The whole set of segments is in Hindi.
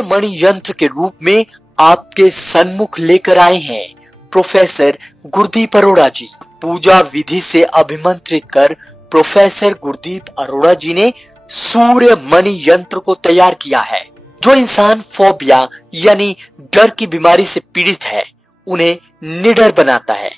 सूर्य मणि यंत्र के रूप में आपके सन्मुख लेकर आए हैं प्रोफेसर गुरदीप अरोड़ा जी। पूजा विधि से अभिमंत्रित कर प्रोफेसर गुरदीप अरोड़ा जी ने सूर्य मणि यंत्र को तैयार किया है। जो इंसान फोबिया यानी डर की बीमारी से पीड़ित है, उन्हें निडर बनाता है।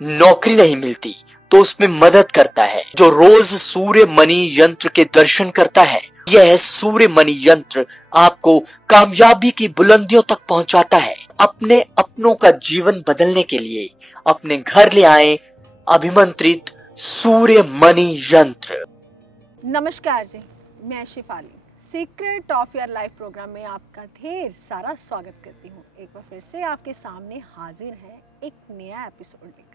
नौकरी नहीं मिलती तो उसमें मदद करता है। जो रोज सूर्य मणि यंत्र के दर्शन करता है, यह सूर्य मणि यंत्र आपको कामयाबी की बुलंदियों तक पहुंचाता है। अपने अपनों का जीवन बदलने के लिए अपने घर ले आए अभिमंत्रित सूर्य मणि यंत्र। नमस्कार जी, मैं Shifali secret of your life program में आपका ढेर सारा स्वागत करती हूँ। एक बार फिर से आपके सामने हाजिर है एक नया एपिसोड लेकर।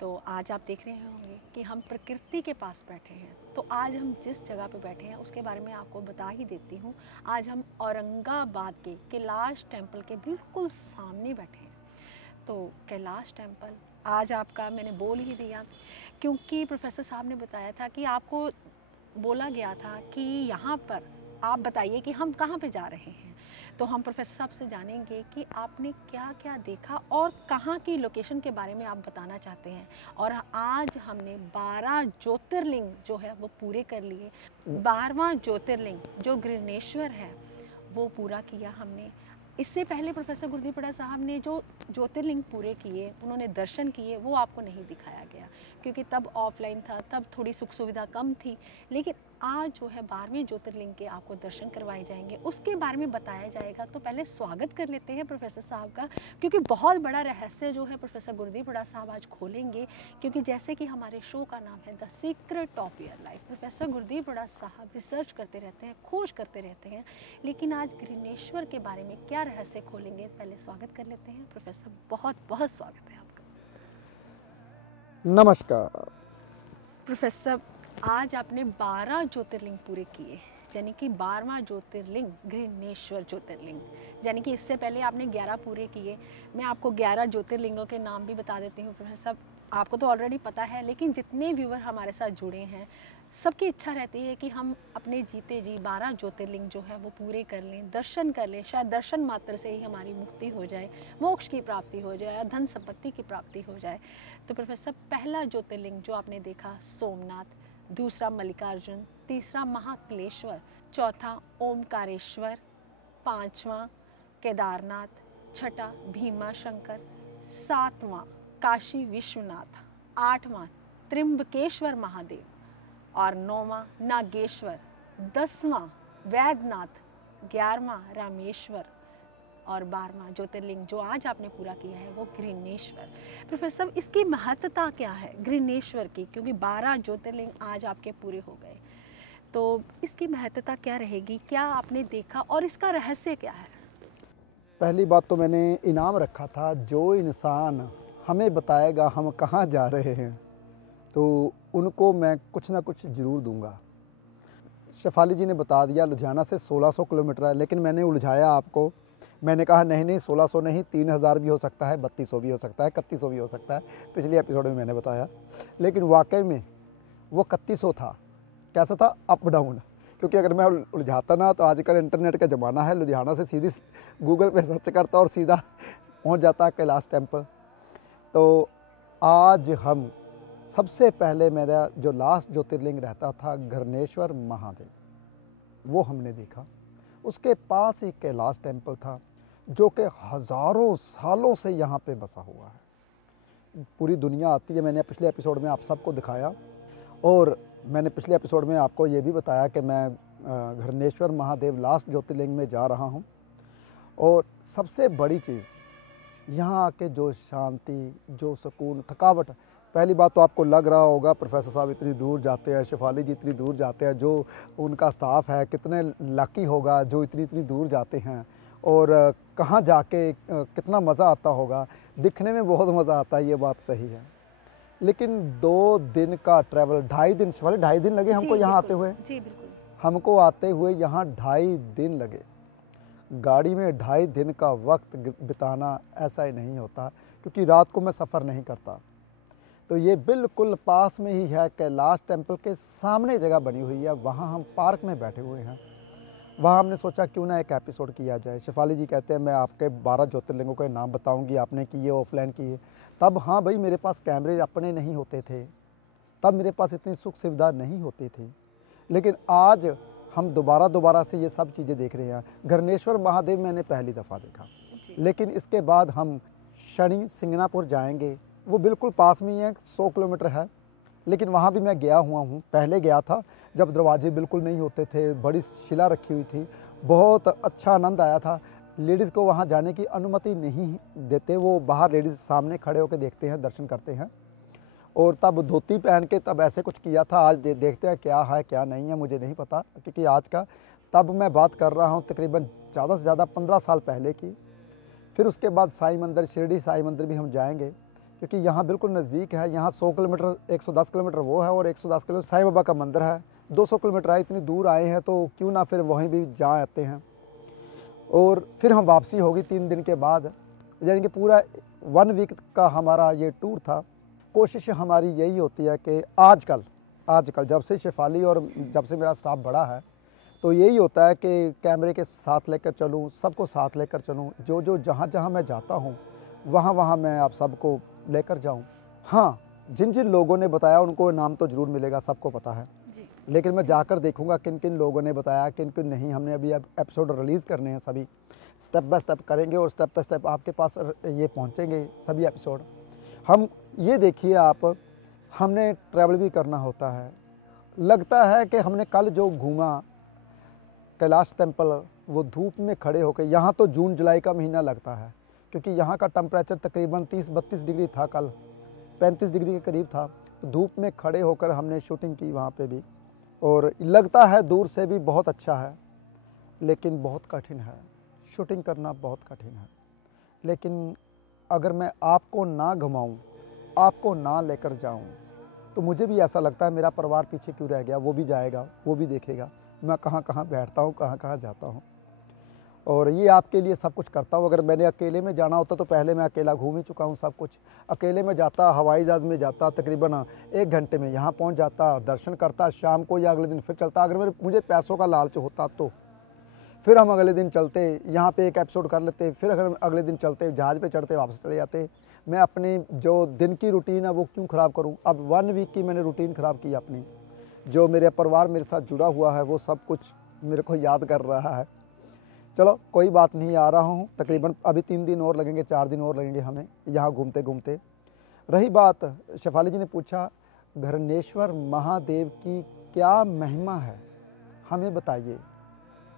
तो आज आप देख रहे होंगे कि हम प्रकृति के पास बैठे हैं। तो आज हम जिस जगह पे बैठे हैं उसके बारे में आपको बता ही देती हूँ। आज हम औरंगाबाद के कैलाश टेम्पल के बिल्कुल सामने बैठे हैं। तो कैलाश टेम्पल आज आपका मैंने बोल ही दिया, क्योंकि प्रोफेसर साहब ने बताया था कि आपको बोला गया था कि यहाँ पर आप बताइए कि हम कहाँ पे जा रहे हैं। तो हम प्रोफेसर साहब से जानेंगे कि आपने क्या क्या देखा और कहाँ की लोकेशन के बारे में आप बताना चाहते हैं। और आज हमने 12 ज्योतिर्लिंग जो है वो पूरे कर लिए। 12वां ज्योतिर्लिंग जो गृहनेश्वर है वो पूरा किया हमने। इससे पहले प्रोफेसर गुरदीप अरोड़ा साहब ने जो ज्योतिर्लिंग पूरे किए, उन्होंने दर्शन किए, वो आपको नहीं दिखाया गया क्योंकि तब ऑफलाइन था, तब थोड़ी सुख सुविधा कम थी। लेकिन आज जो है 12वें ज्योतिर्लिंग के आपको दर्शन करवाए जाएंगे, उसके बारे में बताया जाएगा। तो पहले स्वागत कर लेते हैं प्रोफेसर साहब का, क्योंकि बहुत बड़ा रहस्य जो है प्रोफेसर गुरदीप अरोड़ा साहब आज खोलेंगे। क्योंकि जैसे कि हमारे शो का नाम है the secret of your life, professor Gurdeep Arora साहब रिसर्च करते रहते हैं, खोज करते रहते हैं। लेकिन आज गृहनेश्वर के बारे में क्या रहस्य खोलेंगे, पहले स्वागत कर लेते हैं। प्रोफेसर बहुत बहुत स्वागत है आपका। नमस्कार प्रोफेसर, आज आपने 12 ज्योतिर्लिंग पूरे किए, यानी कि 12वां ज्योतिर्लिंग गृहनेश्वर ज्योतिर्लिंग, यानी कि इससे पहले आपने 11 पूरे किए। मैं आपको 11 ज्योतिर्लिंगों के नाम भी बता देती हूँ प्रोफेसर। आपको तो ऑलरेडी पता है, लेकिन जितने व्यूअर हमारे साथ जुड़े हैं सबकी इच्छा रहती है कि हम अपने जीते जी 12 ज्योतिर्लिंग जो है वो पूरे कर लें, दर्शन कर लें। शायद दर्शन मात्र से ही हमारी मुक्ति हो जाए, मोक्ष की प्राप्ति हो जाए, धन संपत्ति की प्राप्ति हो जाए। तो प्रोफेसर, पहला ज्योतिर्लिंग जो आपने देखा सोमनाथ, दूसरा मल्लिकार्जुन, तीसरा महाकालेश्वर, चौथा ओमकारेश्वर, पांचवा केदारनाथ, छठा भीमा शंकर, सातवां काशी विश्वनाथ, आठवां त्रिंबकेश्वर महादेव और 9वां नागेश्वर, 10वां वैद्यनाथ, 11वां रामेश्वर और 12वां ज्योतिर्लिंग जो आज आपने पूरा किया है वो गृहनेश्वर। प्रोफेसर, इसकी महत्ता क्या है गृहनेश्वर की, क्योंकि 12 ज्योतिर्लिंग आज आपके पूरे हो गए, तो इसकी महत्ता क्या रहेगी, क्या आपने देखा और इसका रहस्य क्या है? पहली बात तो मैंने इनाम रखा था, जो इंसान हमें बताएगा हम कहाँ जा रहे हैं तो उनको मैं कुछ ना कुछ ज़रूर दूंगा। शेफाली जी ने बता दिया लुधियाना से 1600 किलोमीटर है, लेकिन मैंने उलझाया आपको। मैंने कहा नहीं 1600 नहीं, 3000 भी हो सकता है, 3200 भी हो सकता है, 3100 भी हो सकता है। पिछले एपिसोड में मैंने बताया, लेकिन वाकई में वो 3100 था। कैसा था? Up down. क्योंकि अगर मैं उलझाता ना तो आजकल इंटरनेट का ज़माना है, लुधियाना से सीधी गूगल पे सर्च करता और सीधा पहुंच जाता है कैलाश टेम्पल। तो आज हम सबसे पहले मेरा जो लास्ट ज्योतिर्लिंग रहता था गृहनेश्वर महादेव, वो हमने देखा। उसके पास ही कैलाश टेम्पल था जो कि हज़ारों सालों से यहाँ पे बसा हुआ है। पूरी दुनिया आती है। मैंने पिछले एपिसोड में आप सबको दिखाया और मैंने पिछले एपिसोड में आपको ये भी बताया कि मैं गृहनेश्वर महादेव लास्ट ज्योतिर्लिंग में जा रहा हूँ। और सबसे बड़ी चीज़ यहाँ आके जो शांति, जो सुकून, थकावट, पहली बात तो आपको लग रहा होगा प्रोफेसर साहब इतनी दूर जाते हैं, शेफाली जी इतनी दूर जाते हैं, जो उनका स्टाफ है कितने लकी होगा जो इतनी दूर जाते हैं और कहाँ जाके कितना मज़ा आता होगा। दिखने में बहुत मज़ा आता है, ये बात सही है, लेकिन 2 दिन का ट्रैवल, 2.5 दिन, शेफाली 2.5 दिन लगे हमको यहाँ आते हुए। जी बिल्कुल, हमको आते हुए यहाँ 2.5 दिन लगे। गाड़ी में 2.5 दिन का वक्त बिताना ऐसा ही नहीं होता, क्योंकि रात को मैं सफ़र नहीं करता। तो ये बिल्कुल पास में ही है, कैलाश टेम्पल के सामने जगह बनी हुई है, वहाँ हम पार्क में बैठे हुए हैं। वहाँ हमने सोचा क्यों ना एक एपिसोड किया जाए। शेफाली जी कहते हैं मैं आपके 12 ज्योतिर्लिंगों के नाम बताऊंगी, आपने किए ऑफलाइन किए। तब हाँ भाई मेरे पास कैमरे अपने नहीं होते थे, तब मेरे पास इतनी सुख सुविधा नहीं होती थी। लेकिन आज हम दोबारा से ये सब चीज़ें देख रहे हैं। घरणेश्वर महादेव मैंने पहली दफ़ा देखा, लेकिन इसके बाद हम शनि सिंगनापुर जाएंगे, वो बिल्कुल पास में ही है, 100 किलोमीटर है। लेकिन वहाँ भी मैं गया हुआ हूँ, पहले गया था जब दरवाजे बिल्कुल नहीं होते थे, बड़ी शिला रखी हुई थी, बहुत अच्छा आनंद आया था। लेडीज़ को वहाँ जाने की अनुमति नहीं देते, वो बाहर लेडीज़ सामने खड़े होकर देखते हैं, दर्शन करते हैं। और तब धोती पहन के तब ऐसे कुछ किया था। आज देखते हैं क्या है क्या नहीं है, मुझे नहीं पता, क्योंकि आज का, तब मैं बात कर रहा हूँ तकरीबन ज़्यादा से ज़्यादा 15 साल पहले की। फिर उसके बाद साईं मंदिर, शिरडी साईं मंदिर भी हम जाएंगे, क्योंकि यहाँ बिल्कुल नज़दीक है। यहाँ 100 किलोमीटर 110 किलोमीटर वो है और 110 किलोमीटर साईं बाबा का मंदिर है। 200 किलोमीटर है, इतनी दूर आए हैं तो क्यों ना फिर वहीं भी जा आते हैं। और फिर हम वापसी होगी 3 दिन के बाद, यानी कि पूरा 1 वीक का हमारा ये टूर था। कोशिश हमारी यही होती है कि आजकल जब से शेफाली और जब से मेरा स्टाफ बड़ा है, तो यही होता है कि कैमरे के साथ लेकर चलूँ, सबको साथ लेकर चलूँ। जो जहाँ मैं जाता हूँ वहाँ मैं आप सबको लेकर जाऊँ। हाँ, जिन लोगों ने बताया उनको नाम तो ज़रूर मिलेगा, सबको पता है। लेकिन मैं जाकर देखूंगा किन किन लोगों ने बताया, किन किन नहीं। हमने अभी एपिसोड रिलीज़ करने हैं, सभी स्टेप बाय स्टेप करेंगे और स्टेप बाय स्टेप आपके पास ये पहुंचेंगे सभी एपिसोड। हम ये देखिए आप, हमने ट्रैवल भी करना होता है। लगता है कि हमने कल जो घूमा कैलाश टेम्पल, वो धूप में खड़े होकर, यहाँ तो जून जुलाई का महीना लगता है, क्योंकि यहाँ का टेम्परेचर तकरीबन 30-32 डिग्री था, कल 35 डिग्री के करीब था। तो धूप में खड़े होकर हमने शूटिंग की वहाँ पे भी, और लगता है दूर से भी बहुत अच्छा है, लेकिन बहुत कठिन है। शूटिंग करना बहुत कठिन है। लेकिन अगर मैं आपको ना घुमाऊँ, आपको ना लेकर जाऊँ, तो मुझे भी ऐसा लगता है मेरा परिवार पीछे क्यों रह गया। वो भी जाएगा, वो भी देखेगा मैं कहाँ कहाँ बैठता हूँ, कहाँ कहाँ जाता हूँ, और ये आपके लिए सब कुछ करता हूँ। अगर मैंने अकेले में जाना होता तो पहले मैं अकेला घूम ही चुका हूँ सब कुछ। अकेले में जाता, हवाई जहाज़ में जाता, तकरीबन 1 घंटे में यहाँ पहुँच जाता, दर्शन करता, शाम को या अगले दिन फिर चलता। अगर मुझे पैसों का लालच होता तो फिर हम अगले दिन चलते, यहाँ पे एक एपिसोड कर लेते, फिर अगर अगले दिन चलते, जहाज़ पे चढ़ते, वापस चले जाते। मैं अपनी जो दिन की रूटीन है वो क्यों ख़राब करूँ। अब 1 वीक की मैंने रूटीन ख़राब की अपनी। जो मेरे परिवार मेरे साथ जुड़ा हुआ है वो सब कुछ मेरे को याद कर रहा है। चलो कोई बात नहीं, आ रहा हूँ। तकरीबन अभी 3 दिन और लगेंगे, 4 दिन और लगेंगे हमें यहाँ घूमते घूमते। रही बात, शेफाली जी ने पूछा घरणेश्वर महादेव की क्या महिमा है, हमें बताइए,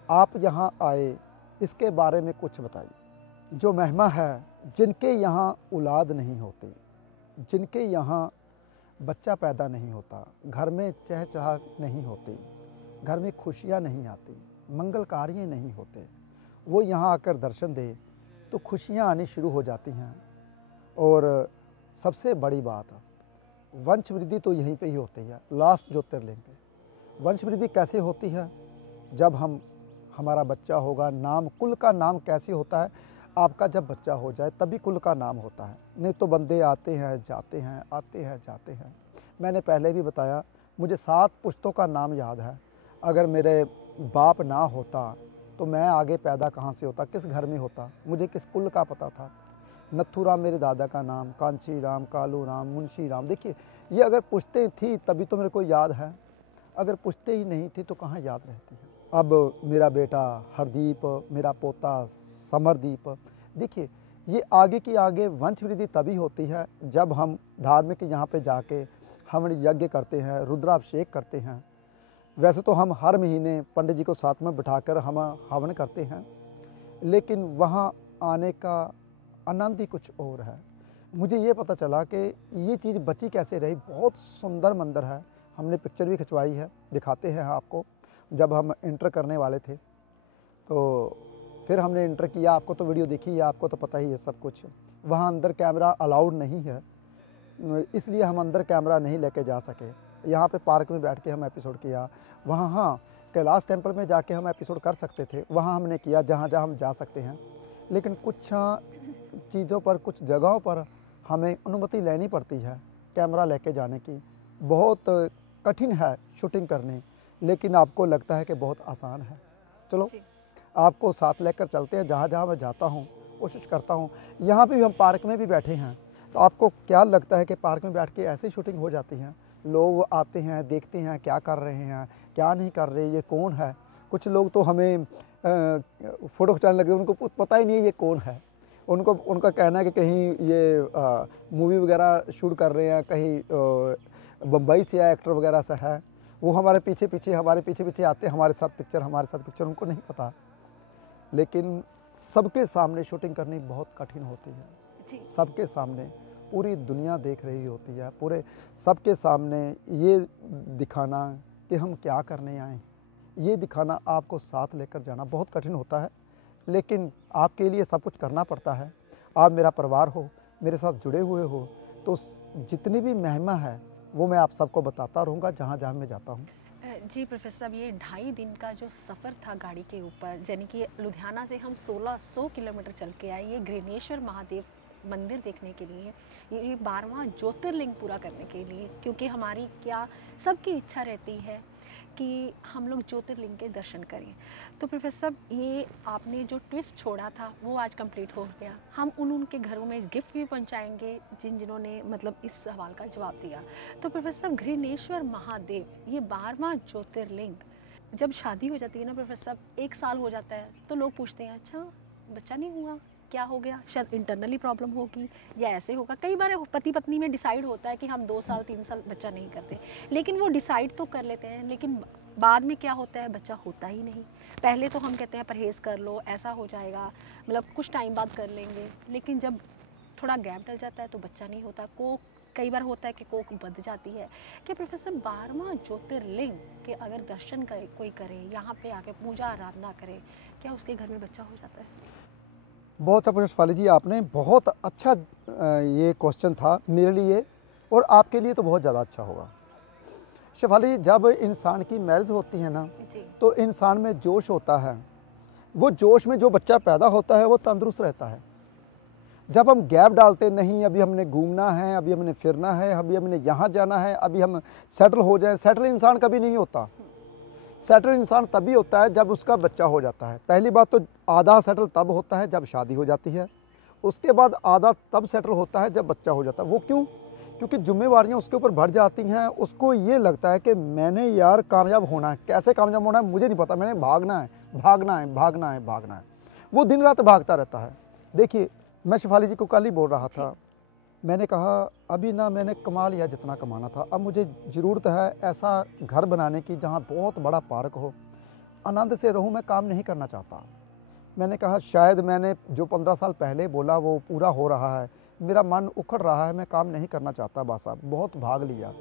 आप यहाँ आए, इसके बारे में कुछ बताइए। जो महिमा है, जिनके यहाँ औलाद नहीं होती, जिनके यहाँ बच्चा पैदा नहीं होता, घर में चहचहा नहीं होती, घर में खुशियाँ नहीं आती, मंगल कार्य नहीं होते, वो यहाँ आकर दर्शन दे तो खुशियाँ आनी शुरू हो जाती हैं। और सबसे बड़ी बात, वंश वृद्धि तो यहीं पे ही होती है, लास्ट ज्योतिर्लिंग पे। वंश वृद्धि कैसे होती है? जब हमारा बच्चा होगा, नाम, कुल का नाम कैसे होता है? आपका जब बच्चा हो जाए तभी कुल का नाम होता है, नहीं तो बंदे आते हैं जाते हैं, आते हैं जाते हैं। मैंने पहले भी बताया, मुझे 7 पुश्तों का नाम याद है। अगर मेरे बाप ना होता तो मैं आगे पैदा कहाँ से होता, किस घर में होता, मुझे किस कुल का पता था। नथु राम मेरे दादा का नाम, कांची राम, कालू राम, मुंशी राम। देखिए, ये अगर पुश्तें थी तभी तो मेरे को याद है, अगर पुश्तें ही नहीं थी तो कहाँ याद रहती है। अब मेरा बेटा हरदीप, मेरा पोता समरदीप, देखिए ये आगे की आगे वंश वृद्धि तभी होती है जब हम धार्मिक यहाँ पे जाके हम यज्ञ करते हैं, रुद्राभिषेक करते हैं। वैसे तो हम हर महीने पंडित जी को साथ में बिठाकर हम हवन करते हैं, लेकिन वहाँ आने का आनंद ही कुछ और है। मुझे ये पता चला कि ये चीज़ बची कैसे रही। बहुत सुंदर मंदिर है, हमने पिक्चर भी खिंचवाई है, दिखाते हैं आपको। जब हम इंटर करने वाले थे तो फिर हमने इंटर किया, आपको तो वीडियो देखी है, आपको तो पता ही है सब कुछ। वहाँ अंदर कैमरा अलाउड नहीं है, इसलिए हम अंदर कैमरा नहीं लेके जा सके। यहाँ पे पार्क में बैठ के हम एपिसोड किया। वहाँ हाँ, कैलाश टेम्पल में जाके हम एपिसोड कर सकते थे, वहाँ हमने किया जहाँ जहाँ हम जा सकते हैं। लेकिन कुछ चीज़ों पर, कुछ जगहों पर हमें अनुमति लेनी पड़ती है कैमरा लेके जाने की। बहुत कठिन है शूटिंग करनी, लेकिन आपको लगता है कि बहुत आसान है। चलो जी। आपको साथ लेकर चलते हैं, जहाँ जहाँ मैं जाता हूँ कोशिश करता हूँ। यहाँ पे भी हम पार्क में भी बैठे हैं, तो आपको क्या लगता है कि पार्क में बैठ के ऐसे शूटिंग हो जाती है? लोग आते हैं, देखते हैं क्या कर रहे हैं, क्या नहीं कर रहे, ये कौन है। कुछ लोग तो हमें फ़ोटो खिंचाने लगे, उनको पता ही नहीं है ये कौन है। उनका कहना है कि कहीं ये मूवी वगैरह शूट कर रहे हैं, कहीं बम्बई से या एक्टर वगैरह से है। वो हमारे पीछे पीछे आते हैं, हमारे साथ पिक्चर, उनको नहीं पता। लेकिन सबके सामने शूटिंग करनी बहुत कठिन होती है जी। सबके सामने पूरी दुनिया देख रही होती है, पूरे सबके सामने ये दिखाना कि हम क्या करने आए हैं, ये दिखाना, आपको साथ लेकर जाना बहुत कठिन होता है। लेकिन आपके लिए सब कुछ करना पड़ता है। आप मेरा परिवार हो, मेरे साथ जुड़े हुए हो, तो जितनी भी महिमा है वो मैं आप सबको बताता रहूँगा जहाँ जहाँ मैं जाता हूँ। जी प्रोफेसर साहब, ये 2.5 दिन का जो सफ़र था गाड़ी के ऊपर, यानी कि लुधियाना से हम 1600 किलोमीटर चल के आए ये ग्रेनेश्वर महादेव मंदिर देखने के लिए, ये 12वां ज्योतिर्लिंग पूरा करने के लिए, क्योंकि हमारी क्या सबकी इच्छा रहती है कि हम लोग ज्योतिर्लिंग के दर्शन करें। तो प्रोफेसर साहब, ये आपने जो ट्विस्ट छोड़ा था वो आज कंप्लीट हो गया। हम उनके घरों में गिफ्ट भी पहुंचाएंगे जिन्होंने मतलब इस सवाल का जवाब दिया। तो प्रोफेसर साहब, घृणेश्वर महादेव ये 12वां ज्योतिर्लिंग, जब शादी हो जाती है ना प्रोफेसर साहब, 1 साल हो जाता है तो लोग पूछते हैं अच्छा बच्चा नहीं हुआ, क्या हो गया, शायद इंटरनली प्रॉब्लम होगी या ऐसे होगा। कई बार पति पत्नी में डिसाइड होता है कि हम 2 साल 3 साल बच्चा नहीं करते, लेकिन वो डिसाइड तो कर लेते हैं, लेकिन बाद में क्या होता है, बच्चा होता ही नहीं। पहले तो हम कहते हैं परहेज़ कर लो, ऐसा हो जाएगा, मतलब कुछ टाइम बाद कर लेंगे, लेकिन जब थोड़ा गैप डल जाता है तो बच्चा नहीं होता। कोक कई बार होता है कि कोक बंध जाती है। कि प्रोफेसर 12वां ज्योतिर्लिंग के अगर दर्शन करे कोई करे, यहाँ पे आके पूजा आराधना करे, क्या उसके घर में बच्चा हो जाता है? बहुत अच्छा शेफाली जी, आपने बहुत अच्छा ये क्वेश्चन था मेरे लिए, और आपके लिए तो बहुत ज़्यादा अच्छा होगा। शेफाली, जब इंसान की मैरिज होती है ना, तो इंसान में जोश होता है। वो जोश में जो बच्चा पैदा होता है वो तंदुरुस्त रहता है। जब हम गैप डालते नहीं, अभी हमने घूमना है, अभी हमने फिरना है, अभी हमने यहाँ जाना है, अभी हम सेटल हो जाएं, सेटल इंसान कभी नहीं होता। सेटल इंसान तभी होता है जब उसका बच्चा हो जाता है। पहली बात तो आधा सेटल तब होता है जब शादी हो जाती है, उसके बाद आधा तब सेटल होता है जब बच्चा हो जाता है। वो क्यों? क्योंकि जिम्मेवारियां उसके ऊपर बढ़ जाती हैं। उसको ये लगता है कि मैंने यार कामयाब होना है। कैसे कामयाब होना है मुझे नहीं पता, मैंने भागना है भागना है भागना है भागना है। वो दिन रात भागता रहता है। देखिए, मैं शेफाली जी को कल ही बोल रहा था, मैंने कहा अभी ना मैंने कमा लिया जितना कमाना था, अब मुझे ज़रूरत है ऐसा घर बनाने की जहाँ बहुत बड़ा पार्क हो, आनंद से रहूँ, मैं काम नहीं करना चाहता। मैंने कहा शायद मैंने जो 15 साल पहले बोला वो पूरा हो रहा है, मेरा मन उखड़ रहा है, मैं काम नहीं करना चाहता। बस साहब बहुत भाग लिया,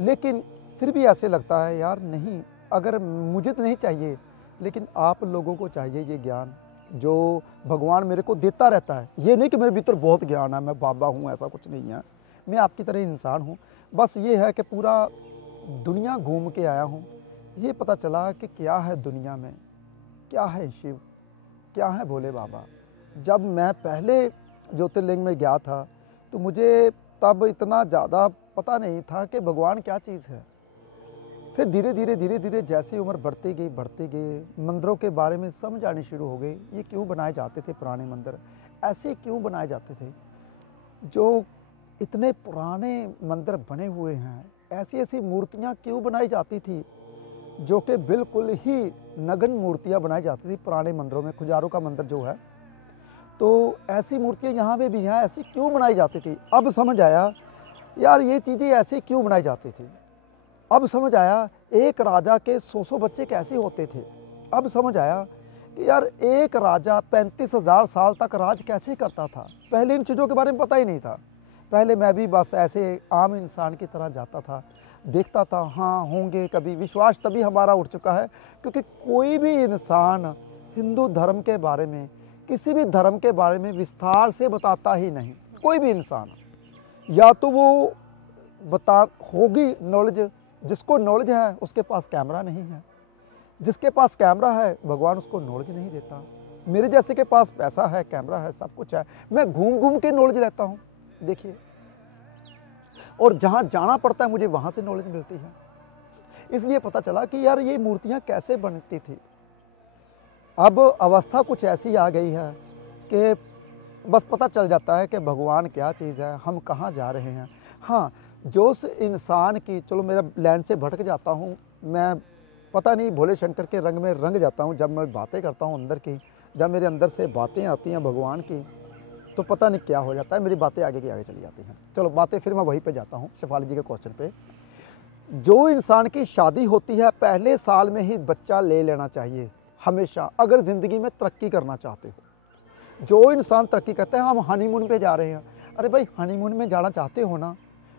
लेकिन फिर भी ऐसे लगता है यार नहीं, अगर मुझे तो नहीं चाहिए, लेकिन आप लोगों को चाहिए ये ज्ञान जो भगवान मेरे को देता रहता है। ये नहीं कि मेरे भीतर बहुत ज्ञान है, मैं बाबा हूँ, ऐसा कुछ नहीं है। मैं आपकी तरह इंसान हूँ। बस ये है कि पूरा दुनिया घूम के आया हूँ, ये पता चला कि क्या है दुनिया में, क्या है शिव, क्या है भोले बाबा। जब मैं पहले ज्योतिर्लिंग में गया था तो मुझे तब इतना ज़्यादा पता नहीं था कि भगवान क्या चीज़ है। फिर धीरे धीरे जैसे उम्र बढ़ती गई, मंदिरों के बारे में समझ आनी शुरू हो गई। ये क्यों बनाए जाते थे पुराने मंदिर, ऐसे क्यों बनाए जाते थे, जो इतने पुराने मंदिर बने हुए हैं, ऐसी ऐसी मूर्तियाँ क्यों बनाई जाती थी जो कि बिल्कुल ही नग्न मूर्तियाँ बनाई जाती थी पुराने मंदिरों में। खुजारों का मंदिर जो है, तो ऐसी मूर्तियाँ यहाँ पे भी हैं, ऐसी क्यों बनाई जाती थी। अब समझ आया यार ये चीज़ें ऐसी क्यों बनाई जाती थी। अब समझ आया एक राजा के 100 बच्चे कैसे होते थे। अब समझ आया कि यार एक राजा 35,000 साल तक राज कैसे करता था। पहले इन चीज़ों के बारे में पता ही नहीं था। पहले मैं भी बस ऐसे आम इंसान की तरह जाता था, देखता था, हाँ होंगे कभी। विश्वास तभी हमारा उठ चुका है क्योंकि कोई भी इंसान हिंदू धर्म के बारे में, किसी भी धर्म के बारे में विस्तार से बताता ही नहीं। कोई भी इंसान, या तो वो बता होगी नॉलेज, जिसको नॉलेज है उसके पास कैमरा नहीं है, जिसके पास कैमरा है भगवान उसको नॉलेज नहीं देता। मेरे जैसे के पास पैसा है, कैमरा है, सब कुछ है, मैं घूम घूम के नॉलेज लेता हूँ। देखिए, और जहाँ जाना पड़ता है मुझे वहाँ से नॉलेज मिलती है। इसलिए पता चला कि यार ये मूर्तियाँ कैसे बनती थी। अब अवस्था कुछ ऐसी आ गई है कि बस पता चल जाता है कि भगवान क्या चीज़ है, हम कहाँ जा रहे हैं। हाँ, जो उस इंसान की, चलो मेरा लैंड से भटक जाता हूँ, मैं पता नहीं भोले शंकर के रंग में रंग जाता हूँ जब मैं बातें करता हूँ अंदर की, जब मेरे अंदर से बातें आती हैं भगवान की, तो पता नहीं क्या हो जाता है, मेरी बातें आगे की आगे चली जाती हैं। चलो बातें फिर मैं वहीं पे जाता हूँ, शेफाली जी के क्वेश्चन पे। जो इंसान की शादी होती है पहले साल में ही बच्चा ले लेना चाहिए हमेशा, अगर ज़िंदगी में तरक्की करना चाहते हो। जो इंसान तरक्की करता है, हम हनीमून पे जा रहे हैं, अरे भाई हनीमून में जाना चाहते हो ना,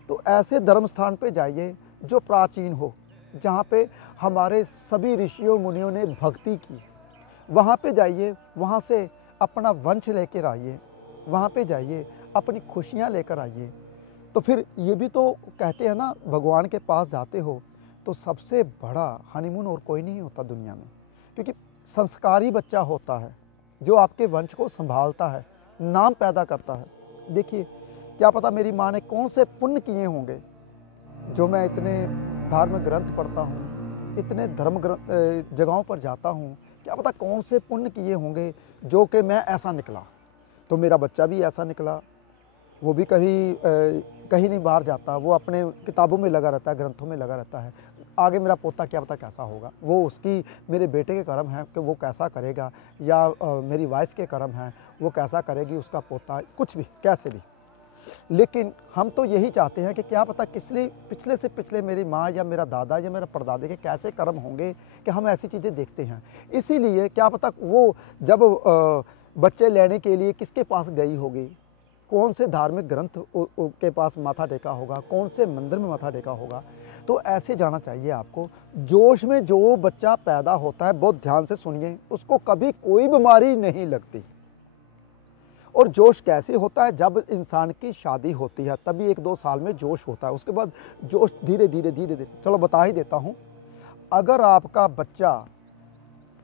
तो ऐसे धर्म स्थान पे जाइए जो प्राचीन हो, जहाँ पे हमारे सभी ऋषियों मुनियों ने भक्ति की। वहाँ पे जाइए, वहाँ से अपना वंश लेकर आइए, वहाँ पे जाइए, अपनी खुशियाँ लेकर आइए। तो फिर ये भी तो कहते हैं ना, भगवान के पास जाते हो तो सबसे बड़ा हनीमून और कोई नहीं होता दुनिया में, क्योंकि संस्कारी बच्चा होता है जो आपके वंश को संभालता है, नाम पैदा करता है। देखिए, क्या पता मेरी माँ ने कौन से पुण्य किए होंगे जो मैं इतने धार्मिक ग्रंथ पढ़ता हूँ, इतने धर्म जगहों पर जाता हूँ, क्या पता कौन से पुण्य किए होंगे जो कि मैं ऐसा निकला। तो मेरा बच्चा भी ऐसा निकला, वो भी कहीं नहीं बाहर जाता, वो अपने किताबों में लगा रहता है, ग्रंथों में लगा रहता है। आगे मेरा पोता क्या पता कैसा होगा, वो उसकी, मेरे बेटे के कर्म है कि वो कैसा करेगा, या मेरी वाइफ के कर्म है वो कैसा करेगी, उसका पोता कुछ भी कैसे भी। लेकिन हम तो यही चाहते हैं कि क्या पता पिछले से पिछले मेरी माँ या मेरा दादा या मेरा परदादे के कैसे कर्म होंगे कि हम ऐसी चीज़ें देखते हैं। इसीलिए क्या पता वो जब बच्चे लेने के लिए किसके पास गई होगी, कौन से धार्मिक ग्रंथ के पास माथा टेका होगा, कौन से मंदिर में माथा टेका होगा। तो ऐसे जाना चाहिए आपको। जोश में जो बच्चा पैदा होता है, बहुत ध्यान से सुनिए, उसको कभी कोई बीमारी नहीं लगती। और जोश कैसे होता है, जब इंसान की शादी होती है तभी 1-2 साल में जोश होता है, उसके बाद जोश धीरे धीरे चलो बता ही देता हूँ। अगर आपका बच्चा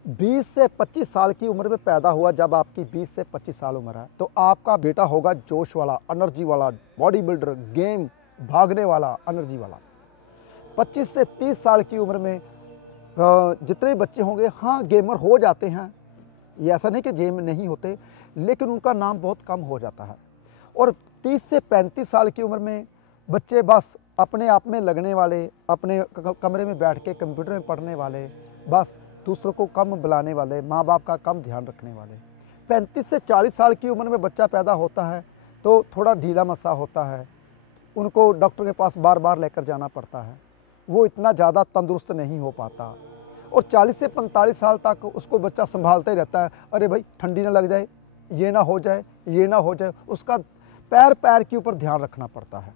20 से 25 साल की उम्र में पैदा हुआ, जब आपकी 20 से 25 साल उम्र है, तो आपका बेटा होगा जोश वाला, एनर्जी वाला, बॉडी बिल्डर, गेम भागने वाला, एनर्जी वाला। 25 से 30 साल की उम्र में जितने बच्चे होंगे, हाँ गेमर हो जाते हैं, ये ऐसा नहीं कि गेम नहीं होते, लेकिन उनका नाम बहुत कम हो जाता है। और 30 से 35 साल की उम्र में बच्चे बस अपने आप में लगने वाले, अपने कमरे में बैठ के कंप्यूटर में पढ़ने वाले, बस दूसरों को कम बुलाने वाले, माँ बाप का कम ध्यान रखने वाले। 35 से 40 साल की उम्र में बच्चा पैदा होता है तो थोड़ा ढीला मसा होता है, उनको डॉक्टर के पास बार बार लेकर जाना पड़ता है, वो इतना ज़्यादा तंदुरुस्त नहीं हो पाता। और 40 से 45 साल तक उसको बच्चा संभालते ही रहता है, अरे भाई ठंडी ना लग जाए, ये ना हो जाए, ये ना हो जाए, उसका पैर के ऊपर ध्यान रखना पड़ता है।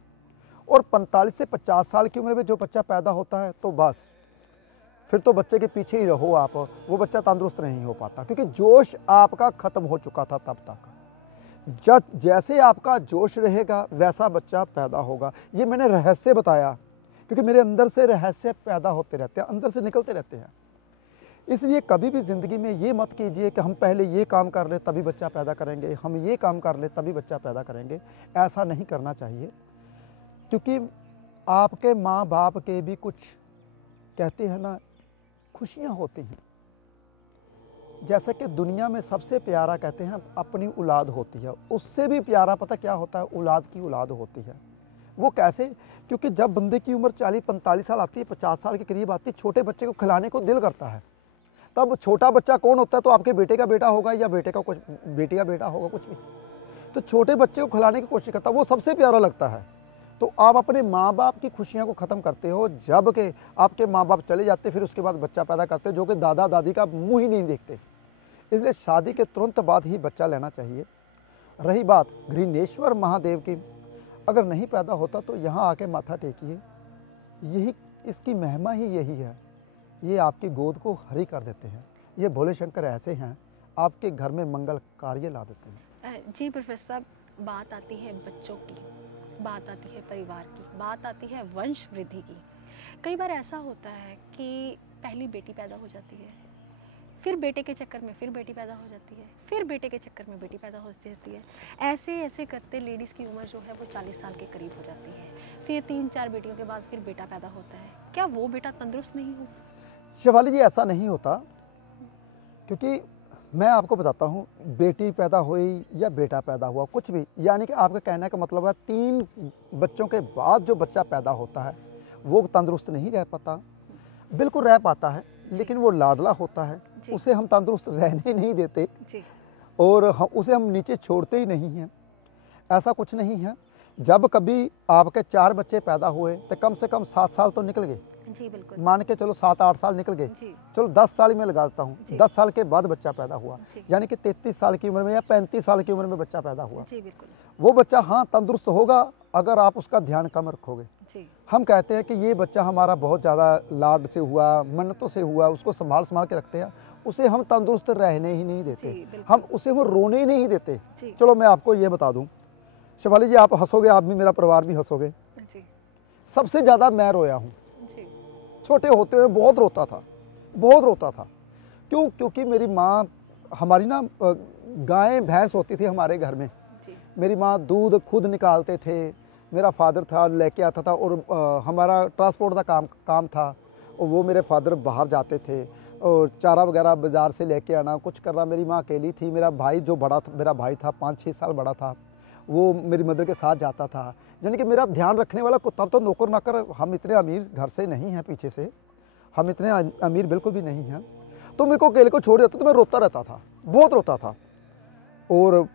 और 45 से 50 साल की उम्र में जो बच्चा पैदा होता है, तो बस फिर तो बच्चे के पीछे ही रहो आप, वो बच्चा तंदुरुस्त नहीं हो पाता, क्योंकि जोश आपका ख़त्म हो चुका था तब तक। जैसे आपका जोश रहेगा वैसा बच्चा पैदा होगा। ये मैंने रहस्य बताया क्योंकि मेरे अंदर से रहस्य पैदा होते रहते हैं, अंदर से निकलते रहते हैं। इसलिए कभी भी ज़िंदगी में ये मत कीजिए कि हम पहले ये काम कर ले तभी बच्चा पैदा करेंगे, हम ये काम कर ले तभी बच्चा पैदा करेंगे। ऐसा नहीं करना चाहिए, क्योंकि आपके माँ बाप के भी कुछ, कहते हैं ना, खुशियाँ होती हैं। जैसे कि दुनिया में सबसे प्यारा, कहते हैं, अपनी औलाद होती है, उससे भी प्यारा पता क्या होता है, औलाद की औलाद होती है। वो कैसे? क्योंकि जब बंदे की उम्र 40-45 साल आती है, 50 साल के करीब आती है, छोटे बच्चे को खिलाने को दिल करता है। तब छोटा बच्चा कौन होता है? तो आपके बेटे का बेटा होगा या बेटे का कुछ, बेटी का बेटा होगा, कुछ भी। तो छोटे बच्चे को खिलाने की कोशिश करता है, वो सबसे प्यारा लगता है। तो आप अपने माँ बाप की खुशियाँ को ख़त्म करते हो, जब कि आपके माँ बाप चले जाते, फिर उसके बाद बच्चा पैदा करते हो जो कि दादा दादी का मुँह ही नहीं देखते। इसलिए शादी के तुरंत बाद ही बच्चा लेना चाहिए। रही बात घृणेश्वर महादेव की, अगर नहीं पैदा होता तो यहाँ आके माथा टेकिए, यही इसकी महिमा ही यही है। ये आपकी गोद को हरी कर देते हैं। ये भोले शंकर ऐसे हैं, आपके घर में मंगल कार्य ला देते हैं। जी प्रोफेसर साहब, बात आती है बच्चों की, बात आती है परिवार की, बात आती है वंश वृद्धि की। कई बार ऐसा होता है कि पहली बेटी पैदा हो जाती है, फिर बेटे के चक्कर में फिर बेटी पैदा हो जाती है, फिर बेटे के चक्कर में बेटी पैदा हो जाती है। ऐसे ऐसे करते लेडीज़ की उम्र जो है वो 40 साल के करीब हो जाती है। फिर 3-4 बेटियों के बाद फिर बेटा पैदा होता है। क्या वो बेटा तंदुरुस्त नहीं होता? शिवाली जी, ऐसा नहीं होता, क्योंकि मैं आपको बताता हूँ, बेटी पैदा हुई या बेटा पैदा हुआ, कुछ भी, यानी कि आपका कहने का मतलब है 3 बच्चों के बाद जो बच्चा पैदा होता है वो तंदुरुस्त नहीं रह पाता। बिल्कुल रह पाता है, लेकिन वो लाडला होता है, उसे हम तंदुरुस्त रहने नहीं देते और उसे हम नीचे छोड़ते ही नहीं हैं। ऐसा कुछ नहीं है। जब कभी आपके 4 बच्चे पैदा हुए तो कम से कम 7 साल तो निकल गए। जी बिल्कुल। मान के चलो 7-8 साल निकल गए, चलो 10 साल में लगाता हूँ, 10 साल के बाद बच्चा पैदा हुआ, यानी कि 33 साल की उम्र में या 35 साल की उम्र में बच्चा पैदा हुआ। जी बिल्कुल। वो बच्चा हाँ तंदुरुस्त होगा अगर आप उसका ध्यान कम रखोगे। हम कहते हैं कि ये बच्चा हमारा बहुत ज़्यादा लाड से हुआ, मन्नतों से हुआ, उसको संभाल के रखते हैं, उसे हम तंदुरुस्त रहने ही नहीं देते, हम रोने ही नहीं देते। चलो मैं आपको ये बता दूँ शिफाली जी, आप हंसोगे, आप भी, मेरा परिवार भी हंसोगे। सबसे ज़्यादा मैं रोया हूँ। छोटे होते हुए बहुत रोता था, बहुत रोता था। क्यों? क्योंकि मेरी माँ, हमारी ना गाय भैंस होती थी हमारे घर में, मेरी माँ दूध खुद निकालते थे, मेरा फादर था लेके आता था, और हमारा ट्रांसपोर्ट का काम था, और वो मेरे फादर बाहर जाते थे और चारा वगैरह बाज़ार से लेके आना, कुछ करना। मेरी माँ अकेली थी, मेरा भाई जो बड़ा था, मेरा भाई था 5-6 साल बड़ा था, वो मेरी मदर के साथ जाता था। यानी कि मेरा ध्यान रखने वाला, तब तो नौकर नाकर, हम इतने अमीर घर से नहीं हैं, पीछे से हम इतने अमीर बिल्कुल भी नहीं हैं। तो मेरे को अकेले को छोड़ देता तो मैं रोता रहता था, बहुत रोता था। और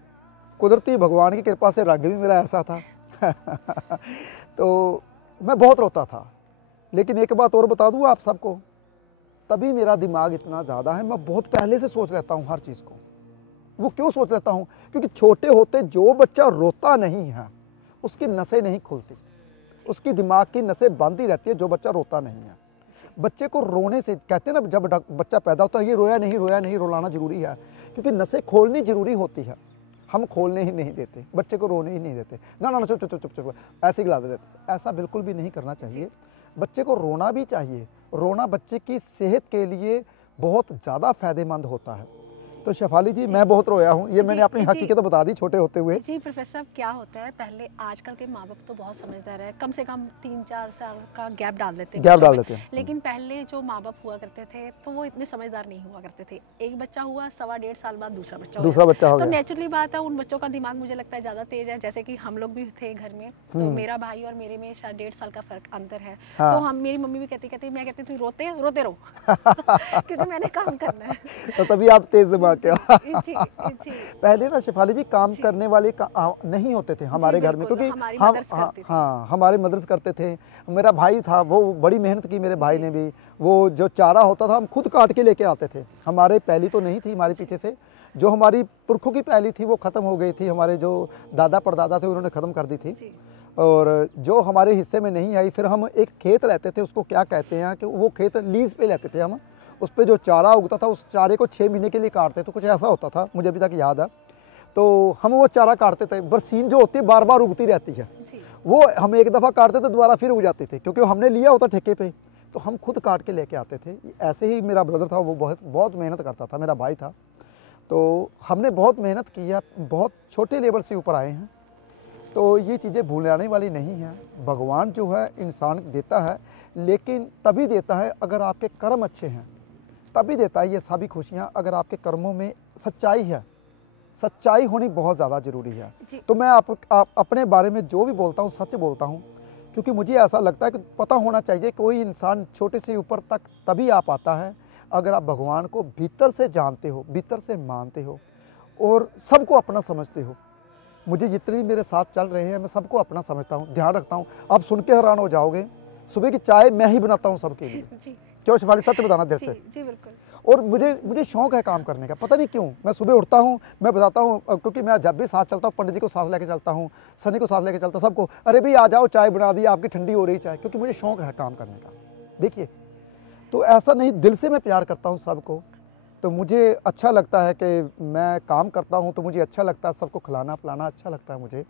कुदरती भगवान की कृपा से रंग भी मेरा ऐसा था तो मैं बहुत रोता था। लेकिन एक बात और बता दूँ आप सबको, तभी मेरा दिमाग इतना ज़्यादा है, मैं बहुत पहले से सोच रहता हूँ हर चीज़ को। वो क्यों सोच लेता हूँ? क्योंकि छोटे होते जो बच्चा रोता नहीं है उसकी नसें नहीं खुलती, उसकी दिमाग की नसें बंद ही रहती है जो बच्चा रोता नहीं है। बच्चे को रोने से, कहते हैं ना जब बच्चा पैदा होता है, ये रोया नहीं, रुलाना जरूरी है, क्योंकि नसें खोलनी जरूरी होती है। हम खोलने ही नहीं देते, बच्चे को रोने ही नहीं देते, ना चुप चुप चुप चुप ऐसे गिला देते। ऐसा बिल्कुल भी नहीं करना चाहिए। बच्चे को रोना भी चाहिए, रोना बच्चे की सेहत के लिए बहुत ज़्यादा फायदेमंद होता है। तो शेफाली जी, मैं बहुत रोया हूँ, ये मैंने अपनी हकीकत बता दी छोटे होते हुए। जी प्रोफेसर साहब, क्या होता है, पहले आजकल के माँ बाप तो बहुत समझदार है, कम से कम 3-4 साल का गैप डाल देते हैं। लेकिन पहले जो माँ बाप हुआ करते थे तो वो इतने समझदार नहीं हुआ करते थे। एक बच्चा हुआ, 1.25 साल बाद दूसरा बच्चा हो गया। तो नेचुरली बात है, उन बच्चों का दिमाग मुझे लगता है ज़्यादा तेज है। जैसे कि हम लोग भी थे घर में, तो मेरा भाई और मेरे में शायद 1.5 साल का फर्क अंतर है। तो हम, मेरी मम्मी भी कहती, मैं कहती थी रोते रहो क्योंकि मैंने काम करना है। तो तभी आप तेज दिमाग के पहले ना शिफाली जी काम करने वाले नहीं होते थे हमारे घर में, क्योंकि हम हमारे मदर्स करते थे। मेरा भाई था, वो बड़ी मेहनत की, मेरे भाई ने भी। वो जो चारा होता था हम खुद काट के लेके आते थे। हमारे पहली तो नहीं थी हमारे पीछे से, जो हमारी पुरखों की पहली थी वो ख़त्म हो गई थी। हमारे जो दादा परदादा थे उन्होंने ख़त्म कर दी थी, और जो हमारे हिस्से में नहीं आई, फिर हम एक खेत लेते थे, उसको क्या कहते हैं कि वो खेत लीज पे लेते थे हम। उस पर जो चारा उगता था, उस चारे को 6 महीने के लिए काटते, तो कुछ ऐसा होता था, मुझे अभी तक याद है। तो हम वो चारा काटते थे, बरसीन जो होती है बार बार उगती रहती है, वो हम एक दफ़ा काटते थे दोबारा फिर उग जाती थी, क्योंकि हमने लिया होता ठेके पे, तो हम खुद काट के लेके आते थे। ऐसे ही मेरा ब्रदर था, वो बहुत मेहनत करता था, मेरा भाई था। तो हमने बहुत मेहनत की है, बहुत छोटे लेवल से ऊपर आए हैं। तो ये चीज़ें भूलाने वाली नहीं हैं। भगवान जो है इंसान देता है, लेकिन तभी देता है अगर आपके कर्म अच्छे हैं, तभी देता है ये सभी खुशियाँ। अगर आपके कर्मों में सच्चाई है, सच्चाई होनी बहुत ज़्यादा ज़रूरी है। तो मैं अपने बारे में जो भी बोलता हूँ सच बोलता हूँ, क्योंकि मुझे ऐसा लगता है कि पता होना चाहिए कोई इंसान छोटे से ऊपर तक तभी आ पाता है अगर आप भगवान को भीतर से जानते हो, भीतर से मानते हो और सबको अपना समझते हो। मुझे जितने भी मेरे साथ चल रहे हैं, मैं सबको अपना समझता हूँ, ध्यान रखता हूँ। आप सुन के हैरान हो जाओगे, सुबह की चाय मैं ही बनाता हूँ सबके लिए। क्यों शिफाली, सच बताना दिल से? जी बिल्कुल। और मुझे शौक है काम करने का, पता नहीं क्यों। मैं सुबह उठता हूँ, मैं बताता हूँ, क्योंकि मैं जब भी साथ चलता हूँ, पंडित जी को साथ लेके चलता हूँ, सनी को साथ लेके चलता हूँ, सबको, अरे भाई आ जाओ, चाय बना दी आपकी, ठंडी हो रही चाय, क्योंकि मुझे शौक है काम करने का। देखिए, तो ऐसा नहीं, दिल से मैं प्यार करता हूँ सबको। तो मुझे अच्छा लगता है कि मैं काम करता हूँ, तो मुझे अच्छा लगता है, सबको खिलाना पिलाना अच्छा लगता है मुझे।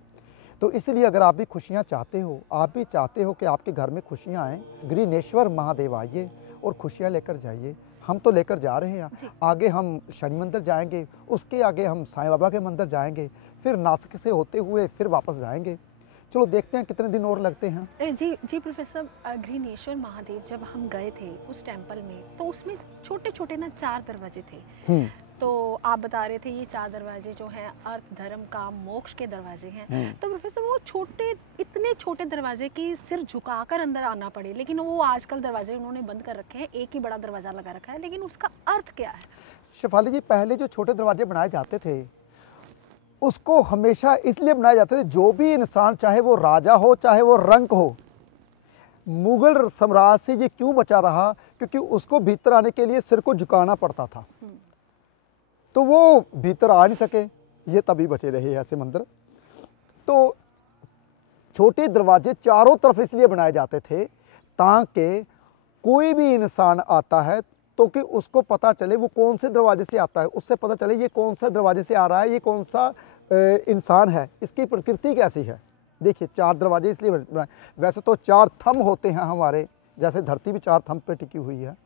तो इसलिए अगर आप भी खुशियाँ चाहते हो, आप भी चाहते हो कि आपके घर में खुशियाँ आएँ, गृहनेश्वर महादेव आइए और खुशियाँ लेकर जाइए। हम तो लेकर जा रहे हैं, आगे हम शनि मंदिर जाएंगे, उसके आगे हम साईं बाबा के मंदिर जाएंगे, फिर नासिक से होते हुए फिर वापस जाएंगे। चलो देखते हैं कितने दिन और लगते हैं। जी प्रोफेसर, गृहनेश्वर महादेव जब हम गए थे उस टेम्पल में, तो उसमें छोटे छोटे ना 4 दरवाजे थे। तो आप बता रहे थे ये 4 दरवाजे जो हैं अर्थ, धर्म, काम, मोक्ष के दरवाजे हैं। तो प्रोफेसर वो इतने छोटे दरवाजे की सिर झुकाकर अंदर आना पड़े, लेकिन वो आजकल दरवाजे उन्होंने बंद कर रखे हैं, एक ही बड़ा दरवाजा लगा रखा है, लेकिन उसका अर्थ क्या है? शेफाली जी, पहले जो छोटे दरवाजे बनाए जाते थे उसको हमेशा इसलिए बनाए जाते थे, जो भी इंसान, चाहे वो राजा हो चाहे वो रंक हो, मुगल साम्राज्य से ये क्यों बचा रहा? क्योंकि उसको भीतर आने के लिए सिर को झुकाना पड़ता था, तो वो भीतर आ नहीं सके, ये तभी बचे रहे ऐसे मंदिर। तो छोटे दरवाजे चारों तरफ इसलिए बनाए जाते थे ताकि कोई भी इंसान आता है तो कि उसको पता चले वो कौन से दरवाजे से आता है, उससे पता चले ये कौन सा दरवाजे से आ रहा है, ये कौन सा इंसान है, इसकी प्रकृति कैसी है। देखिए 4 दरवाजे इसलिए बनाए, वैसे तो 4 थंब होते हैं हमारे, जैसे धरती भी 4 थंब पे टिकी हुई है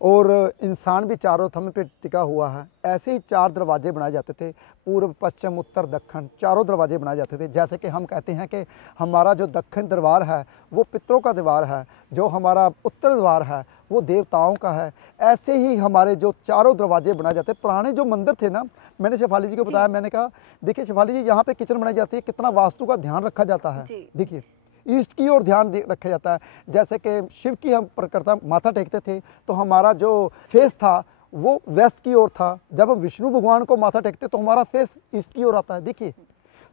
और इंसान भी चारों थंब पे टिका हुआ है, ऐसे ही 4 दरवाजे बनाए जाते थे। पूर्व, पश्चिम, उत्तर, दक्षिण, चारों दरवाजे बनाए जाते थे। जैसे कि हम कहते हैं कि हमारा जो दक्षिण द्वार है वो पितरों का द्वार है, जो हमारा उत्तर द्वार है वो देवताओं का है, ऐसे ही हमारे जो चारों दरवाजे बनाए जाते। पुराने जो मंदिर थे ना, मैंने शेफाली जी को बताया, मैंने कहा देखिए शेफाली जी, यहाँ पे किचन बनाई जाती है, कितना वास्तु का ध्यान रखा जाता है। देखिए ईस्ट की ओर ध्यान रखा जाता है। जैसे कि शिव की हम प्रकृता माथा टेकते थे तो हमारा जो फेस था वो वेस्ट की ओर था, जब हम विष्णु भगवान को माथा टेकते तो हमारा फेस ईस्ट की ओर आता है। देखिए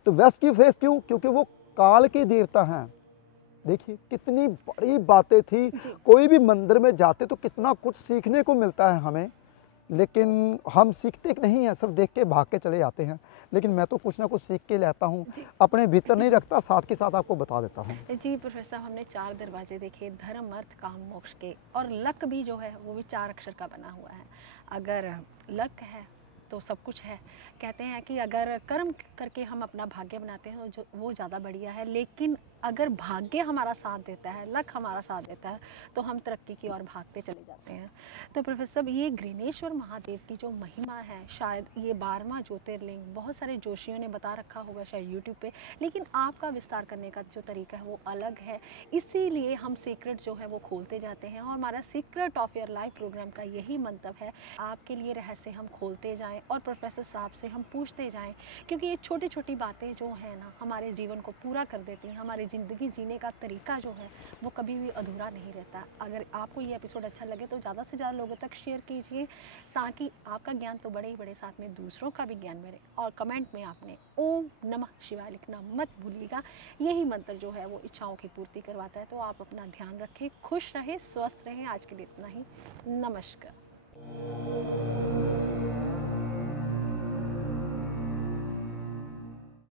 तो वेस्ट की फेस क्यों? क्योंकि वो काल के देवता हैं। देखिए कितनी बड़ी बातें थी, कोई भी मंदिर में जाते तो कितना कुछ सीखने को मिलता है हमें, लेकिन हम सीखते नहीं हैं, सिर्फ देख के भाग के चले जाते हैं। लेकिन मैं तो कुछ ना कुछ सीख के लाता हूँ, अपने भीतर नहीं रखता, साथ के साथ आपको बता देता हूँ। जी प्रोफेसर, हमने 4 दरवाजे देखे, धर्म, अर्थ, काम, मोक्ष के, और लक भी जो है वो भी 4 अक्षर का बना हुआ है। अगर लक है तो सब कुछ है। कहते हैं कि अगर कर्म करके हम अपना भाग्य बनाते हैं जो वो ज़्यादा बढ़िया है, लेकिन अगर भाग्य हमारा साथ देता है, लक हमारा साथ देता है, तो हम तरक्की की ओर भागते चले जाते हैं। तो प्रोफेसर ये ग्रीनेश्वर महादेव की जो महिमा है, शायद ये 12वां ज्योतिर्लिंग, बहुत सारे जोशियों ने बता रखा होगा शायद यूट्यूब पे, लेकिन आपका विस्तार करने का जो तरीका है वो अलग है। इसीलिए हम सीक्रेट जो है वो खोलते जाते हैं, और हमारा secret of your life program का यही मंतव्य है, आपके लिए रहस्य हम खोलते जाएँ और प्रोफेसर साहब से हम पूछते जाएँ, क्योंकि ये छोटी छोटी बातें जो है ना हमारे जीवन को पूरा कर देती हैं। हमारे ज़िंदगी जीने का तरीका जो है वो कभी भी अधूरा नहीं रहता। अगर आपको ये एपिसोड अच्छा लगे तो ज़्यादा से ज़्यादा लोगों तक शेयर कीजिए, ताकि आपका ज्ञान तो बढ़े ही बढ़े, साथ में दूसरों का भी ज्ञान बढ़े। और कमेंट में आपने ओम नमः शिवाय लिखना मत भूलिएगा, यही मंत्र जो है वो इच्छाओं की पूर्ति करवाता है। तो आप अपना ध्यान रखें, खुश रहें, स्वस्थ रहें। आज के लिए इतना ही, नमस्कार।